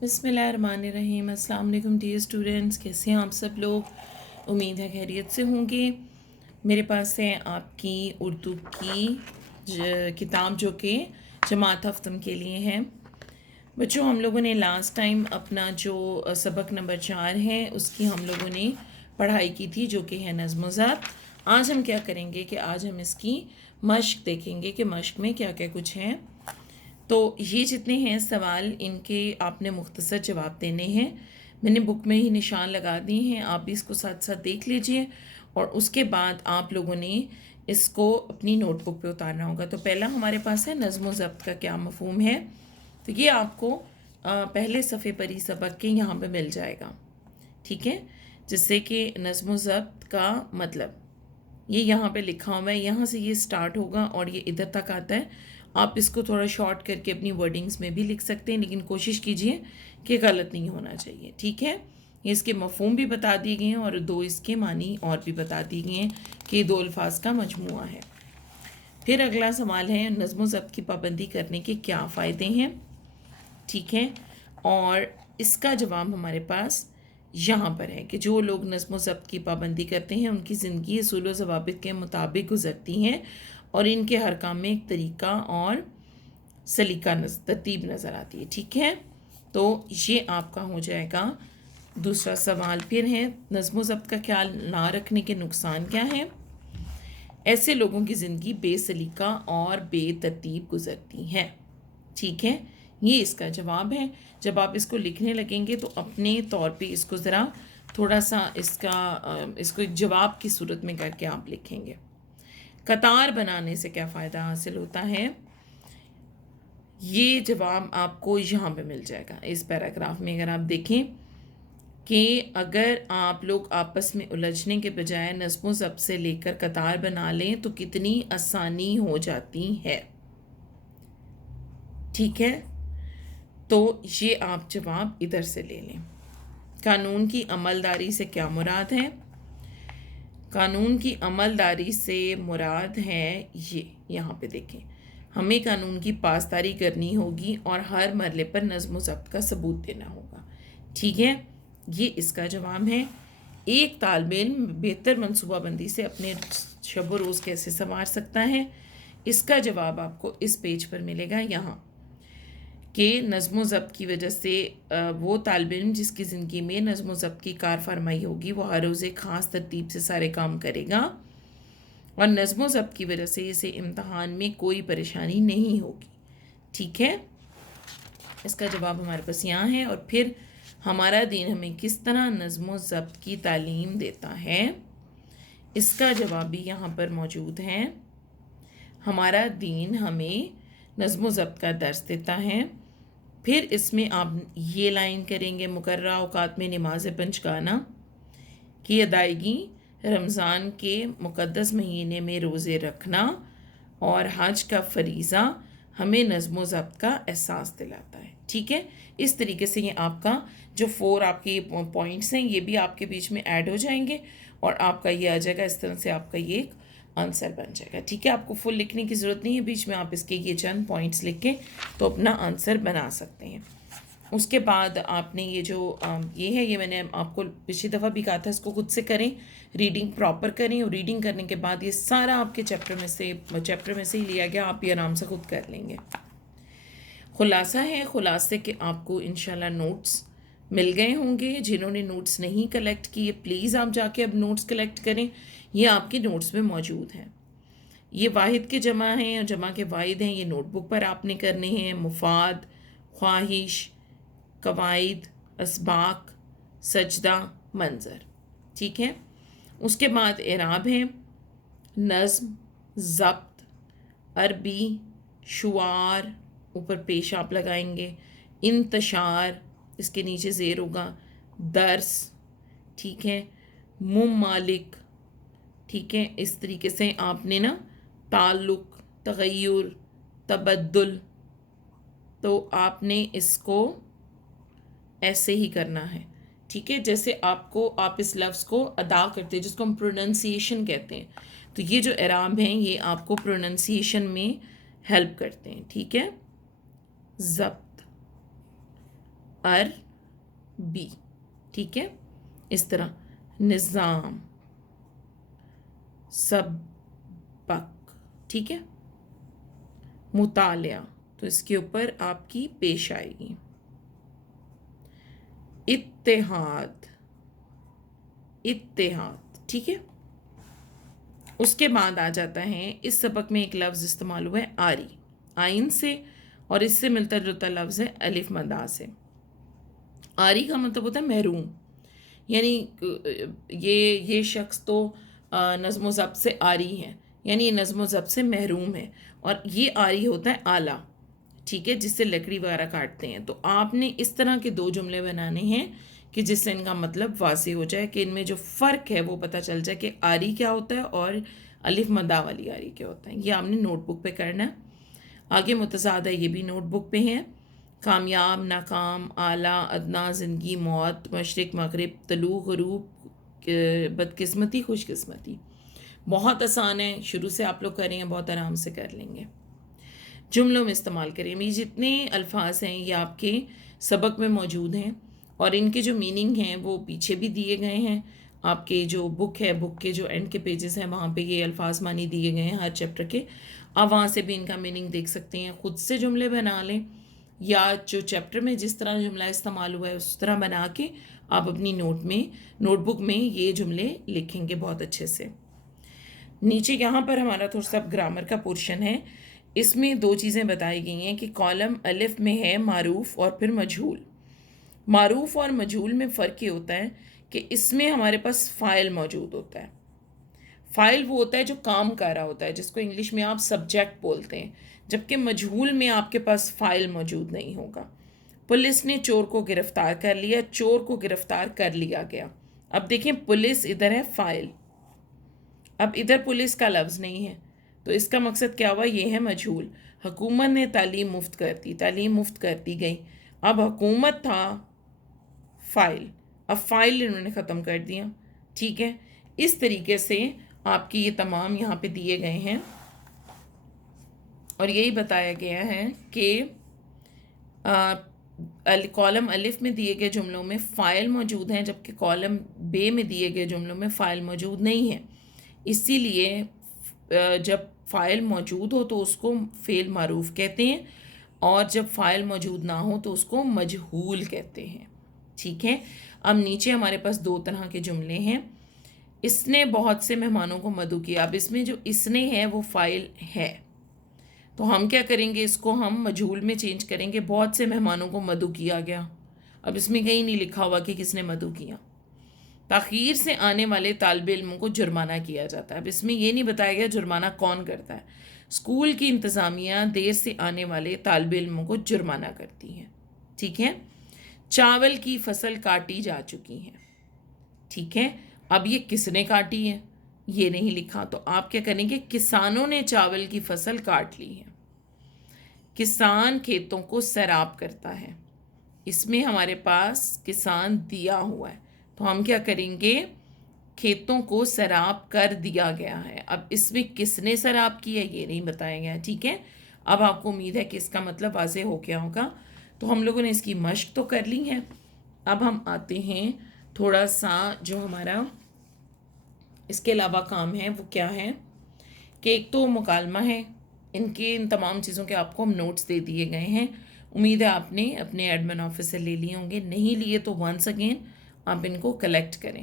بسم اللہ الرحمن الرحیم۔ السلام علیکم ڈیئر اسٹوڈنٹس، کیسے ہیں آپ سب لوگ؟ امید ہے خیریت سے ہوں گے۔ میرے پاس ہے آپ کی اردو کی کتاب جو کہ جماعت ہفتم کے لیے ہے۔ بچوں، ہم لوگوں نے لاسٹ ٹائم اپنا جو سبق نمبر 4 ہے اس کی ہم لوگوں نے پڑھائی کی تھی، جو کہ ہے نظم و ضبط۔ آج ہم کیا کریں گے کہ آج ہم اس کی مشق دیکھیں گے کہ مشق میں کیا کیا کچھ ہے۔ تو یہ جتنے ہیں سوال، ان کے آپ نے مختصر جواب دینے ہیں۔ میں نے بک میں ہی نشان لگا دیے ہیں، آپ بھی اس کو ساتھ ساتھ دیکھ لیجئے، اور اس کے بعد آپ لوگوں نے اس کو اپنی نوٹ بک پہ اتارنا ہوگا۔ تو پہلا ہمارے پاس ہے نظم و ضبط کا کیا مفہوم ہے۔ تو یہ آپ کو پہلے صفحے پر ہی سبق کے یہاں پہ مل جائے گا، ٹھیک ہے، جس سے کہ نظم و ضبط کا مطلب یہ یہاں پہ لکھا ہوا ہے، یہاں سے یہ سٹارٹ ہوگا اور یہ ادھر تک آتا ہے۔ آپ اس کو تھوڑا شارٹ کر کے اپنی ورڈنگز میں بھی لکھ سکتے ہیں، لیکن کوشش کیجئے کہ غلط نہیں ہونا چاہیے، ٹھیک ہے۔ یہ اس کے مفہوم بھی بتا دیے گئے ہیں اور دو اس کے معنی اور بھی بتا دیے گئے ہیں کہ یہ 2 الفاظ کا مجموعہ ہے۔ پھر اگلا سوال ہے نظم و ضبط کی پابندی کرنے کے کیا فائدے ہیں، ٹھیک ہے، اور اس کا جواب ہمارے پاس یہاں پر ہے کہ جو لوگ نظم و ضبط کی پابندی کرتے ہیں ان کی زندگی اصول و ضوابط کے مطابق گزرتی ہیں اور ان کے ہر کام میں ایک طریقہ اور سلیقہ ترتیب نظر آتی ہے، ٹھیک ہے۔ تو یہ آپ کا ہو جائے گا دوسرا سوال۔ پھر ہے نظم و ضبط کا خیال نہ رکھنے کے نقصان کیا ہے۔ ایسے لوگوں کی زندگی بے سلیقہ اور بے ترتیب گزرتی ہے، ٹھیک ہے، یہ اس کا جواب ہے۔ جب آپ اس کو لکھنے لگیں گے تو اپنے طور پہ اس کو ذرا تھوڑا سا اس کو ایک جواب کی صورت میں کر کے آپ لکھیں گے۔ قطار بنانے سے کیا فائدہ حاصل ہوتا ہے، یہ جواب آپ کو یہاں پہ مل جائے گا اس پیراگراف میں۔ اگر آپ دیکھیں کہ اگر آپ لوگ آپس میں الجھنے کے بجائے نظم و ضبط سے لے کر قطار بنا لیں تو کتنی آسانی ہو جاتی ہے، ٹھیک ہے۔ تو یہ آپ جواب ادھر سے لے لیں۔ قانون کی عملداری سے کیا مراد ہے، قانون کی عملداری سے مراد ہے یہ، یہاں پہ دیکھیں، ہمیں قانون کی پاسداری کرنی ہوگی اور ہر مرحلے پر نظم و ضبط کا ثبوت دینا ہوگا، ٹھیک ہے، یہ اس کا جواب ہے۔ ایک طالب علم بہتر منصوبہ بندی سے اپنے شب و روز کیسے سنوار سکتا ہے، اس کا جواب آپ کو اس پیج پر ملے گا یہاں، کہ نظم و ضبط کی وجہ سے وہ طالب علم جس کی زندگی میں نظم و ضبط کی کار فرمائی ہوگی وہ ہر روز ایک خاص ترتیب سے سارے کام کرے گا اور نظم و ضبط کی وجہ سے اسے امتحان میں کوئی پریشانی نہیں ہوگی، ٹھیک ہے، اس کا جواب ہمارے پاس یہاں ہے۔ اور پھر ہمارا دین ہمیں کس طرح نظم و ضبط کی تعلیم دیتا ہے، اس کا جواب بھی یہاں پر موجود ہے۔ ہمارا دین ہمیں نظم و ضبط کا درس دیتا ہے۔ پھر اس میں آپ یہ لائن کریں گے، مقررہ اوقات میں نماز پنجگانہ کی ادائیگی، رمضان کے مقدس مہینے میں روزے رکھنا اور حج کا فریضہ ہمیں نظم و ضبط کا احساس دلاتا ہے، ٹھیک ہے۔ اس طریقے سے یہ آپ کا جو 4 آپ کے پوائنٹس ہیں یہ بھی آپ کے بیچ میں ایڈ ہو جائیں گے اور آپ کا یہ آ جائے گا، اس طرح سے آپ کا یہ ایک آنسر بن جائے گا، ٹھیک ہے۔ آپ کو فل لکھنے کی ضرورت نہیں ہے، بیچ میں آپ اس کے یہ چند پوائنٹس لکھ کے تو اپنا آنسر بنا سکتے ہیں۔ اس کے بعد آپ نے یہ جو یہ ہے، یہ میں نے آپ کو پچھلی دفعہ بھی کہا تھا اس کو خود سے کریں، ریڈنگ پراپر کریں، اور ریڈنگ کرنے کے بعد یہ سارا آپ کے چیپٹر میں سے ہی لیا گیا، آپ یہ آرام سے خود کر لیں گے۔ خلاصہ ہے، خلاصے کے آپ کو انشاءاللہ نوٹس مل گئے ہوں گے۔ جنہوں نے نوٹس نہیں کلیکٹ کیے پلیز آپ جا کے اب نوٹس کلیکٹ کریں، یہ آپ کے نوٹس میں موجود ہیں۔ یہ واحد کے جمع ہیں اور جمع کے واحد ہیں، یہ نوٹ بک پر آپ نے کرنے ہیں۔ مفاد، خواہش، قواعد، اسباق، سجدہ، منظر، ٹھیک ہے۔ اس کے بعد اعراب ہے، نظم، ضبط، عربی، شعار، اوپر پیش آپ لگائیں گے، انتشار، اس کے نیچے زیر ہوگا، درس، ٹھیک ہے، ممالک، ٹھیک ہے۔ اس طریقے سے آپ نے نا تعلق، تغیر، تبدل، تو آپ نے اس کو ایسے ہی کرنا ہے، ٹھیک ہے، جیسے آپ اس لفظ کو ادا کرتے ہیں، جس کو ہم پروننسیشن کہتے ہیں، تو یہ جو اعراب ہیں یہ آپ کو پروننسیشن میں ہیلپ کرتے ہیں، ٹھیک ہے۔ ضبط، عربی. ٹھیک ہے، اس طرح نظام، سبق. ٹھیک ہے، مطالعہ، تو اس کے اوپر آپ کی پیش آئے گی. اتحاد، اتحاد. ٹھیک ہے، اس کے بعد آ جاتا ہے، اس سبق میں ایک لفظ استعمال ہوا ہے آری، آئین سے، اور اس سے ملتا جلتا لفظ ہے الف مدہ سے. آری کا مطلب ہوتا ہے محروم، یعنی یہ شخص تو نظم و ضبط سے آری ہے، یعنی یہ نظم و ضبط سے محروم ہے. اور یہ آری ہوتا ہے آلہ، ٹھیک ہے، جس سے لکڑی وغیرہ کاٹتے ہیں. تو آپ نے اس طرح کے 2 جملے بنانے ہیں کہ جس سے ان کا مطلب واضح ہو جائے، کہ ان میں جو فرق ہے وہ پتہ چل جائے کہ آری کیا ہوتا ہے اور الف مدہ والی آری کیا ہوتا ہے. یہ آپ نے نوٹ بک پہ کرنا ہے. آگے متضاد ہے، یہ بھی نوٹ بک پہ ہیں. کامیاب، ناکام، اعلیٰ، ادنا، زندگی، موت، مشرق، مغرب، طلوع، غروب، بدقسمتی، خوش قسمتی. بہت آسان ہے، شروع سے آپ لوگ کریں گے بہت آرام سے کر لیں گے. جملوں میں استعمال کریں. یہ جتنے الفاظ ہیں یہ آپ کے سبق میں موجود ہیں، اور ان کے جو میننگ ہیں وہ پیچھے بھی دیے گئے ہیں. آپ کے جو بک ہے، بک کے جو اینڈ کے پیجز ہیں وہاں پہ یہ الفاظ معنی دیے گئے ہیں ہر چیپٹر کے. آپ وہاں سے بھی ان کا میننگ دیکھ سکتے ہیں. خود سے جملے بنا لیں، یا جو چیپٹر میں جس طرح جملہ استعمال ہوا ہے اس طرح بنا کے آپ اپنی نوٹ بک میں یہ جملے لکھیں گے بہت اچھے سے. نیچے یہاں پر ہمارا تھوڑا سا گرامر کا پورشن ہے. اس میں 2 چیزیں بتائی گئی ہیں کہ کالم الف میں ہے معروف اور پھر مجہول. معروف اور مجہول میں فرق یہ ہوتا ہے کہ اس میں ہمارے پاس فاعل موجود ہوتا ہے. فاعل وہ ہوتا ہے جو کام کر رہا ہوتا ہے، جس کو انگلش میں آپ سبجیکٹ بولتے ہیں، جبکہ مجہول میں آپ کے پاس فاعل موجود نہیں ہوگا. پولیس نے چور کو گرفتار کر لیا، چور کو گرفتار کر لیا گیا. اب دیکھیں پولیس ادھر ہے فاعل، اب ادھر پولیس کا لفظ نہیں ہے، تو اس کا مقصد کیا ہوا؟ یہ ہے مجہول. حکومت نے تعلیم مفت کر دی، تعلیم مفت کر دی گئی. اب حکومت تھا فاعل، اب فاعل انہوں نے ختم کر دیا. ٹھیک ہے، اس طریقے سے آپ کی یہ تمام یہاں پہ دیے گئے ہیں، اور یہی بتایا گیا ہے کہ کالم الف میں دیے گئے جملوں میں فاعل موجود ہیں، جبکہ کالم بے میں دیے گئے جملوں میں فاعل موجود نہیں ہے. اسی لیے جب فاعل موجود ہو تو اس کو فعل معروف کہتے ہیں، اور جب فاعل موجود نہ ہو تو اس کو مجہول کہتے ہیں. ٹھیک ہے، اب نیچے ہمارے پاس 2 طرح کے جملے ہیں. اس نے بہت سے مہمانوں کو مدعو کیا. اب اس میں جو اس نے ہے وہ فاعل ہے، تو ہم کیا کریں گے؟ اس کو ہم مجہول میں چینج کریں گے. بہت سے مہمانوں کو مدعو کیا گیا. اب اس میں کہیں نہیں لکھا ہوا کہ کس نے مدعو کیا. تاخیر سے آنے والے طالب علموں کو جرمانہ کیا جاتا ہے. اب اس میں یہ نہیں بتایا گیا جرمانہ کون کرتا ہے. اسکول کی انتظامیہ دیر سے آنے والے طالب علموں کو جرمانہ کرتی ہے. ٹھیک ہے، چاول کی فصل کاٹی جا چکی ہے. ٹھیک ہے، اب یہ کس نے کاٹی ہے یہ نہیں لکھا، تو آپ کیا کریں گے؟ کسانوں نے چاول کی فصل کاٹ لی ہے. کسان کھیتوں کو سیراب کرتا ہے. اس میں ہمارے پاس کسان دیا ہوا ہے، تو ہم کیا کریں گے؟ کھیتوں کو سیراب کر دیا گیا ہے. اب اس میں کس نے سیراب کیا یہ نہیں بتایا گیا. ٹھیک ہے، اب آپ کو امید ہے کہ اس کا مطلب واضح ہو گیا ہوگا. تو ہم لوگوں نے اس کی مشق تو کر لی ہے. اب ہم آتے ہیں تھوڑا سا جو ہمارا اس کے علاوہ کام ہے وہ کیا ہے، کہ ایک تو مکالمہ ہے. ان تمام چیزوں کے آپ کو ہم نوٹس دے دیے گئے ہیں. امید ہے آپ نے اپنے ایڈمن آفس سے لے لیے ہوں گے، نہیں لیے تو ونس اگین آپ ان کو کلیکٹ کریں.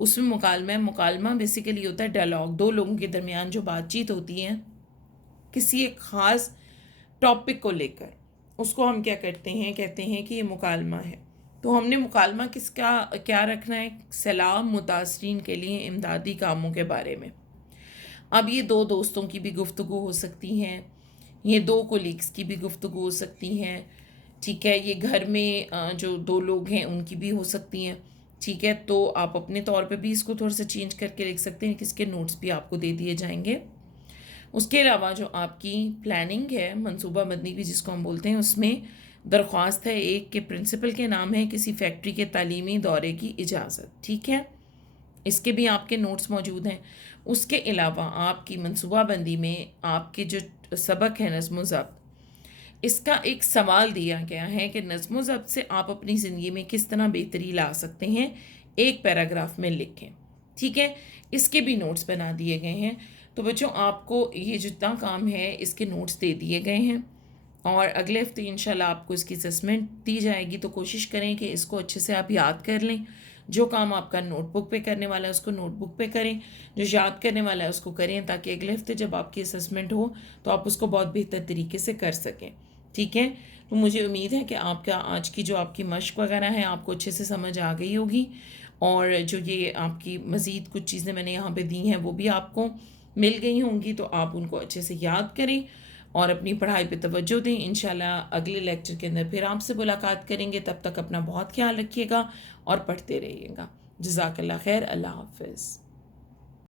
اس میں مکالمہ ہے. مکالمہ بیسیکلی ہوتا ہے ڈائلاگ، 2 لوگوں کے درمیان جو بات چیت ہوتی ہے کسی ایک خاص ٹاپک کو لے کر، اس کو ہم کیا کرتے ہیں؟ کہتے ہیں کہ یہ مکالمہ ہے. تو ہم نے مکالمہ کس کا کیا رکھنا ہے؟ سیلاب متاثرین کے لیے امدادی کاموں کے بارے میں. اب یہ 2 دوستوں کی بھی گفتگو ہو سکتی ہیں، یہ 2 کولیگس کی بھی گفتگو ہو سکتی ہیں. ٹھیک ہے، یہ گھر میں جو 2 لوگ ہیں ان کی بھی ہو سکتی ہیں. ٹھیک ہے، تو آپ اپنے طور پہ بھی اس کو تھوڑا سا چینج کر کے لکھ سکتے ہیں، کس کے نوٹس بھی آپ کو دے دیے جائیں گے. اس کے علاوہ جو آپ کی پلاننگ ہے، منصوبہ بندی بھی جس کو ہم بولتے ہیں، اس میں درخواست ہے ایک کہ پرنسپل کے نام ہے کسی فیکٹری کے تعلیمی دورے کی اجازت. ٹھیک ہے، اس کے بھی آپ کے نوٹس موجود ہیں. اس کے علاوہ آپ کی منصوبہ بندی میں آپ کے جو سبق ہے نظم و ضبط، اس کا ایک سوال دیا گیا ہے کہ نظم و ضبط سے آپ اپنی زندگی میں کس طرح بہتری لا سکتے ہیں، ایک پیراگراف میں لکھیں. ٹھیک ہے، اس کے بھی نوٹس بنا دیے گئے ہیں. تو بچوں آپ کو یہ جتنا کام ہے اس کے نوٹس دے دیے گئے ہیں، اور اگلے ہفتے انشاءاللہ آپ کو اس کی اسسمنٹ دی جائے گی. تو کوشش کریں کہ اس کو اچھے سے آپ یاد کر لیں. جو کام آپ کا نوٹ بک پہ کرنے والا ہے اس کو نوٹ بک پہ کریں، جو یاد کرنے والا ہے اس کو کریں، تاکہ اگلے ہفتے جب آپ کی اسسمنٹ ہو تو آپ اس کو بہت بہتر طریقے سے کر سکیں. ٹھیک ہے، تو مجھے امید ہے کہ آپ کا آج کی جو آپ کی مشق وغیرہ ہے آپ کو اچھے سے سمجھ آ گئی ہوگی، اور جو یہ آپ کی مزید کچھ چیزیں میں نے یہاں پہ دی ہیں وہ بھی آپ کو مل گئی ہوں گی. تو آپ ان کو اچھے سے یاد کریں اور اپنی پڑھائی پہ توجہ دیں. انشاءاللہ اگلے لیکچر کے اندر پھر آپ سے ملاقات کریں گے. تب تک اپنا بہت خیال رکھیے گا اور پڑھتے رہیے گا. جزاک اللہ خیر. اللہ حافظ.